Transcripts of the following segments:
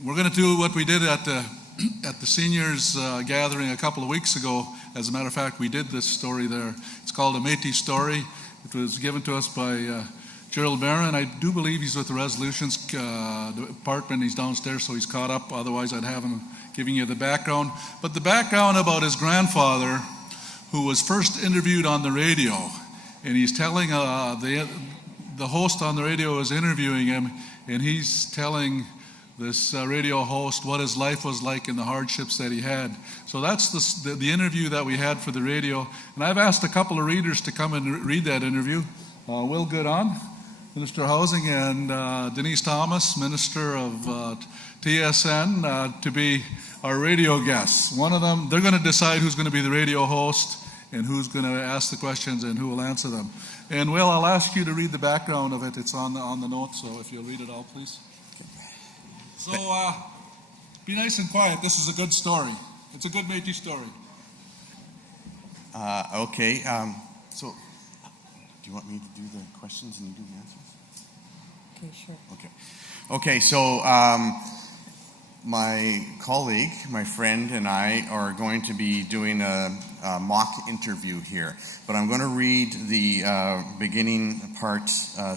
We're going to do what we did at the seniors gathering a couple of weeks ago. As a matter of fact, we did this story there. It's called a Métis story. It was given to us by Gerald Barron. I do believe he's with the resolutions department. He's downstairs, so he's caught up. Otherwise, I'd have him giving you the background. But the background about his grandfather, who was first interviewed on the radio, and he's telling the host on the radio is interviewing him, and he's telling this radio host what his life was like and the hardships that he had. So that's the interview that we had for the radio. And I've asked a couple of readers to come and read that interview. Will Goodon, Minister of Housing, and Denise Thomas, Minister of TSN, to be our radio guests. One of them, they're going to decide who's going to be the radio host and who's going to ask the questions and who will answer them. And Will, I'll ask you to read the background of it. It's on the notes, so if you'll read it all, please. So, be nice and quiet. This is a good story. It's a good Métis story. Okay. So, do you want me to do the questions and you do the answers? Okay, sure. Okay. So, my colleague, my friend, and I are going to be doing a mock interview here. But I'm going to read the beginning part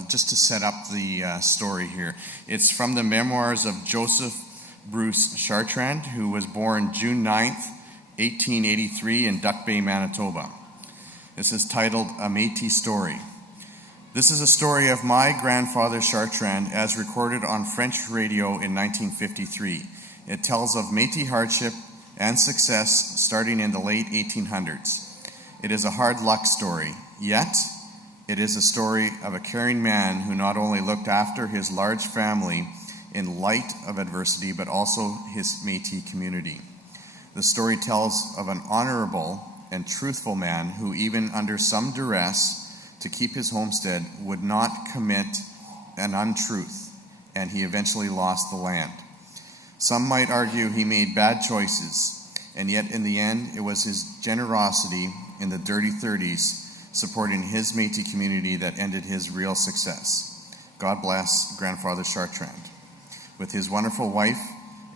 just to set up the story here. It's from the memoirs of Joseph Bruce Chartrand, who was born June 9th, 1883 in Duck Bay, Manitoba. This is titled A Métis Story. This is a story of my grandfather Chartrand as recorded on French radio in 1953. It tells of Métis hardship and success starting in the late 1800s. It is a hard luck story, yet it is a story of a caring man who not only looked after his large family in light of adversity, but also his Métis community. The story tells of an honorable and truthful man who, even under some duress to keep his homestead, would not commit an untruth, and he eventually lost the land. Some might argue he made bad choices, and yet in the end it was his generosity in the dirty 30s supporting his Métis community that ended his real success. God bless Grandfather Chartrand. With his wonderful wife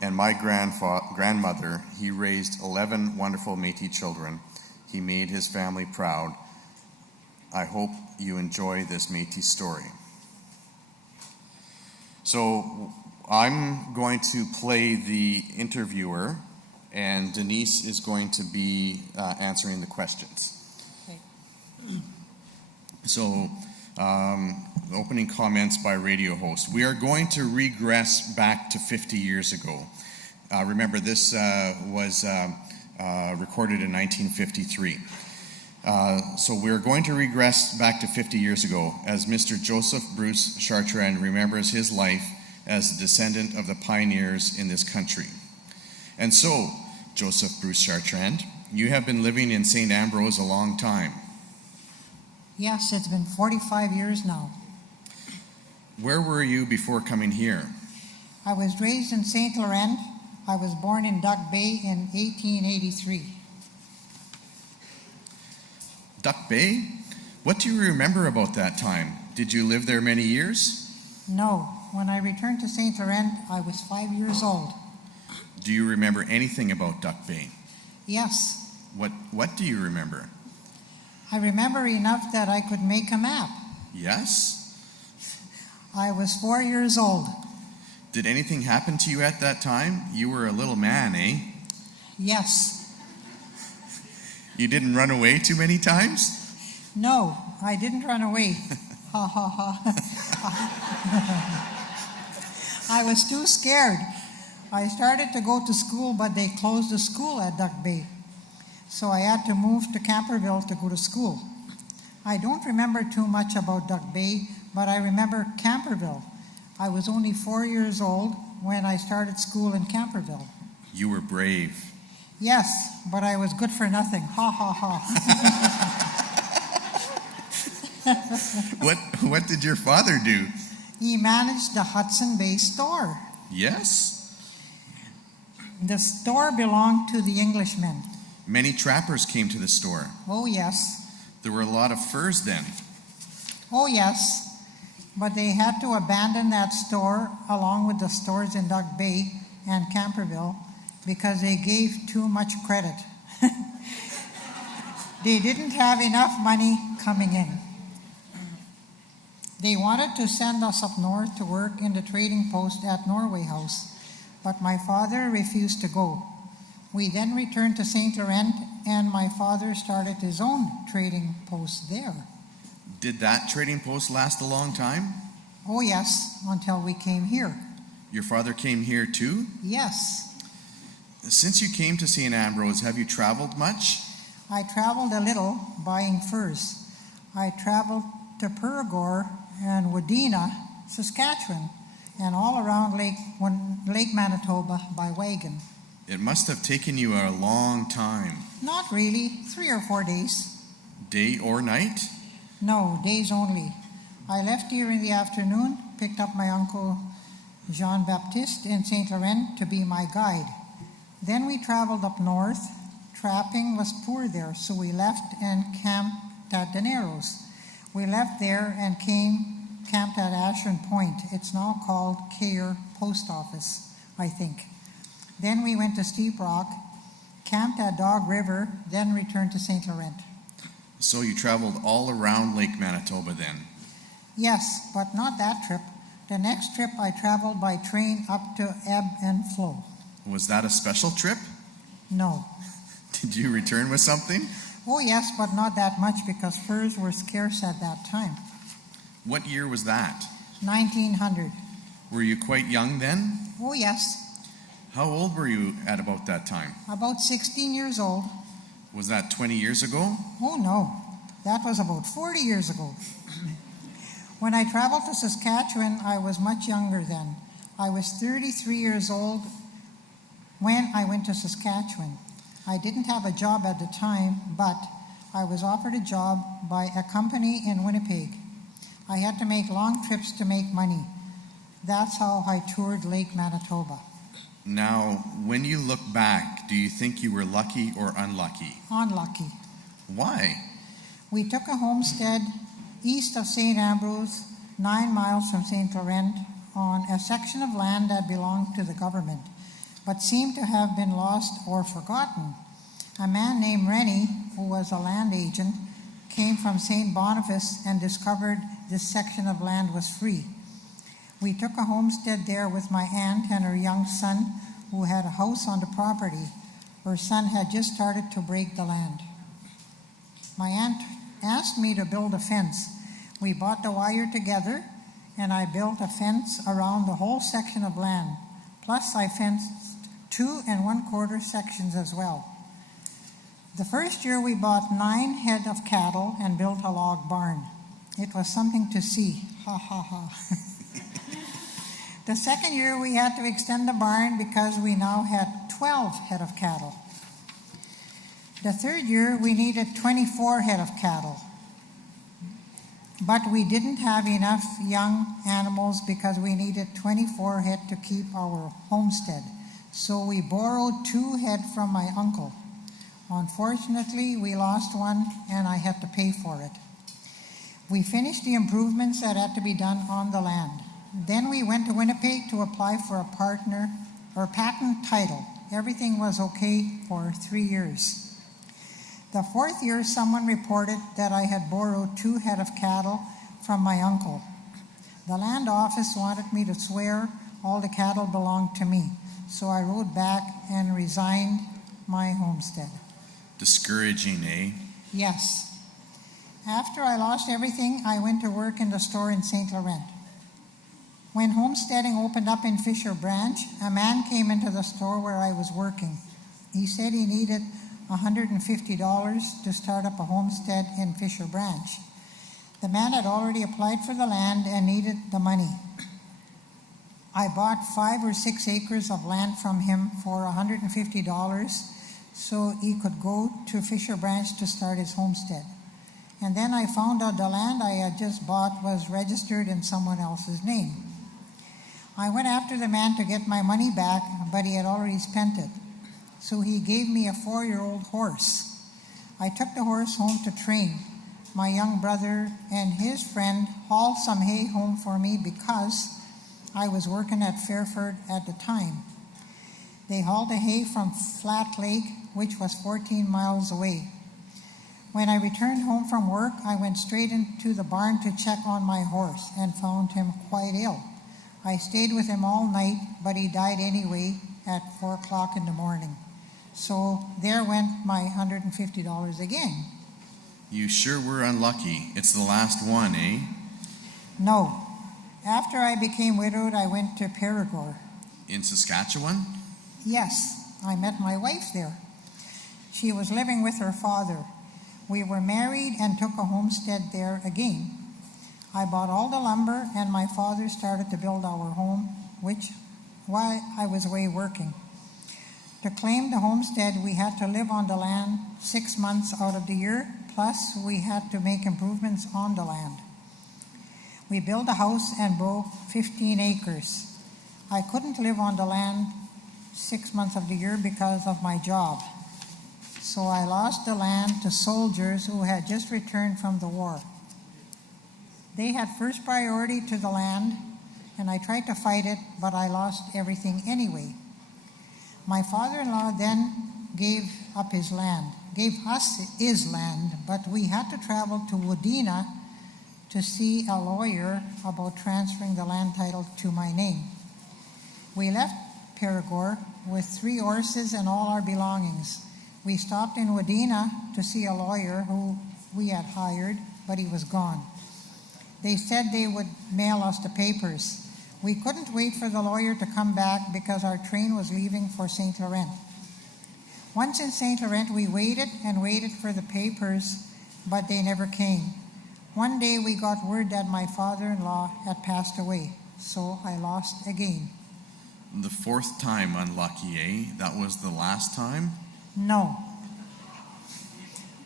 and my grandmother, he raised 11 wonderful Métis children. He made his family proud. I hope you enjoy this Métis story. So I'm going to play the interviewer, and Denise is going to be answering the questions. Okay. So, opening comments by radio host. We are going to regress back to 50 years ago. Remember, this was recorded in 1953. So we're going to regress back to 50 years ago as Mr. Joseph Bruce Chartrand remembers his life as a descendant of the pioneers in this country. And so, Joseph Bruce Chartrand, you have been living in St. Ambrose a long time. Yes, it's been 45 years now. Where were you before coming here? I was raised in St. Laurent. I was born in Duck Bay in 1883. Duck Bay? What do you remember about that time? Did you live there many years? No. When I returned to St. Laurent, I was 5 years old. Do you remember anything about Duck Bay? Yes. What do you remember? I remember enough that I could make a map. Yes? I was 4 years old. Did anything happen to you at that time? You were a little man, eh? Yes. You didn't run away too many times? No, I didn't run away. Ha ha ha. I was too scared. I started to go to school, but they closed the school at Duck Bay. So I had to move to Camperville to go to school. I don't remember too much about Duck Bay, but I remember Camperville. I was only 4 years old when I started school in Camperville. You were brave. Yes, but I was good for nothing. Ha ha ha. What did your father do? He managed the Hudson Bay store. Yes? The store belonged to the Englishmen. Many trappers came to the store. Oh, yes. There were a lot of furs then. Oh, yes. But they had to abandon that store along with the stores in Duck Bay and Camperville because they gave too much credit. They didn't have enough money coming in. They wanted to send us up north to work in the trading post at Norway House, but my father refused to go. We then returned to St. Laurent, and my father started his own trading post there. Did that trading post last a long time? Oh yes, until we came here. Your father came here too? Yes. Since you came to St. Ambrose, have you traveled much? I traveled a little buying furs. I traveled to Purgore and Wadena, Saskatchewan, and all around Lake Manitoba by wagon. It must have taken you a long time. Not really, 3 or 4 days. Day or night? No, days only. I left here in the afternoon, picked up my uncle Jean-Baptiste in St. Laurent to be my guide. Then we traveled up north. Trapping was poor there, so we left and camped at the Narrows. We left there and camped at Ashern Point. It's now called Cair Post Office, I think. Then we went to Steep Rock, camped at Dog River, then returned to St. Laurent. So you traveled all around Lake Manitoba then? Yes, but not that trip. The next trip I traveled by train up to Ebb and Flow. Was that a special trip? No. Did you return with something? Oh yes, but not that much because furs were scarce at that time. What year was that? 1900. Were you quite young then? Oh yes, How old were you at about that time? about 16 years old. Was that 20 years ago? Oh no, that was about 40 years ago. When I traveled to Saskatchewan, I was much younger then. I was 33 years old when I went to Saskatchewan. I didn't have a job at the time, but I was offered a job by a company in Winnipeg. I had to make long trips to make money. That's how I toured Lake Manitoba. Now, when you look back, do you think you were lucky or unlucky? Unlucky. Why? We took a homestead east of St. Ambrose, 9 miles from St. Laurent, on a section of land that belonged to the government, but seemed to have been lost or forgotten. A man named Rennie, who was a land agent, came from St. Boniface and discovered this section of land was free. We took a homestead there with my aunt and her young son, who had a house on the property. Her son had just started to break the land. My aunt asked me to build a fence. We bought the wire together, and I built a fence around the whole section of land. Plus, I fenced 2 1/4 sections as well. The first year, we bought 9 head of cattle and built a log barn. It was something to see. Ha ha ha. The second year, we had to extend the barn because we now had 12 head of cattle. The third year, we needed 24 head of cattle. But we didn't have enough young animals because we needed 24 head to keep our homestead. So we borrowed 2 head from my uncle. Unfortunately, we lost one and I had to pay for it. We finished the improvements that had to be done on the land. Then we went to Winnipeg to apply for a partner or patent title. Everything was okay for 3 years. The 4th year, someone reported that I had borrowed 2 head of cattle from my uncle. The land office wanted me to swear all the cattle belonged to me, so I wrote back and resigned my homestead. Discouraging, eh? Yes. After I lost everything, I went to work in the store in St. Laurent. When homesteading opened up in Fisher Branch, a man came into the store where I was working. He said he needed $150 to start up a homestead in Fisher Branch. The man had already applied for the land and needed the money. I bought 5 or 6 acres of land from him for $150 so he could go to Fisher Branch to start his homestead. And then I found out the land I had just bought was registered in someone else's name. I went after the man to get my money back, but he had already spent it. So he gave me a 4-year-old horse. I took the horse home to train. My young brother and his friend hauled some hay home for me because I was working at Fairford at the time. They hauled the hay from Flat Lake, which was 14 miles away. When I returned home from work, I went straight into the barn to check on my horse and found him quite ill. I stayed with him all night, but he died anyway at 4 o'clock in the morning. So there went my $150 again. You sure were unlucky. It's the last one, eh? No. After I became widowed, I went to Perigord. In Saskatchewan? Yes, I met my wife there. She was living with her father. We were married and took a homestead there again. I bought all the lumber, and my father started to build our home, which while I was away working. To claim the homestead, we had to live on the land 6 months out of the year, plus we had to make improvements on the land. We built a house and bought 15 acres. I couldn't live on the land 6 months of the year because of my job. So I lost the land to soldiers who had just returned from the war. They had first priority to the land, and I tried to fight it, but I lost everything anyway. My father-in-law then gave up his land, gave us his land, but we had to travel to Goodon to see a lawyer about transferring the land title to my name. We left Perigord with 3 horses and all our belongings. We stopped in Goodon to see a lawyer who we had hired, but he was gone. They said they would mail us the papers. We couldn't wait for the lawyer to come back because our train was leaving for St. Laurent. Once in St. Laurent, we waited and waited for the papers, but they never came. One day we got word that my father-in-law had passed away, so I lost again. The 4th time unlucky, eh? That was the last time? No.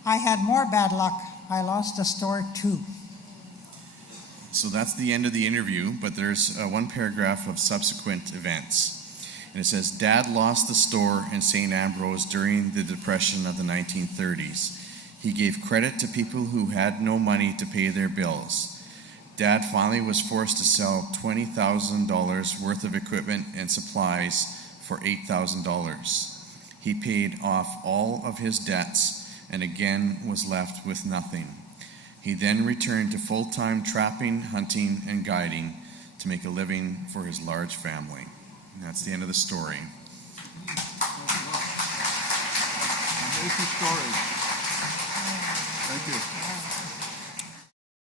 I had more bad luck. I lost the store too. So that's the end of the interview, but there's one paragraph of subsequent events. And it says, Dad lost the store in St. Ambrose during the Depression of the 1930s. He gave credit to people who had no money to pay their bills. Dad finally was forced to sell $20,000 worth of equipment and supplies for $8,000. He paid off all of his debts and again was left with nothing. He then returned to full-time trapping, hunting, and guiding to make a living for his large family. And that's the end of the story. Amazing story. Thank you.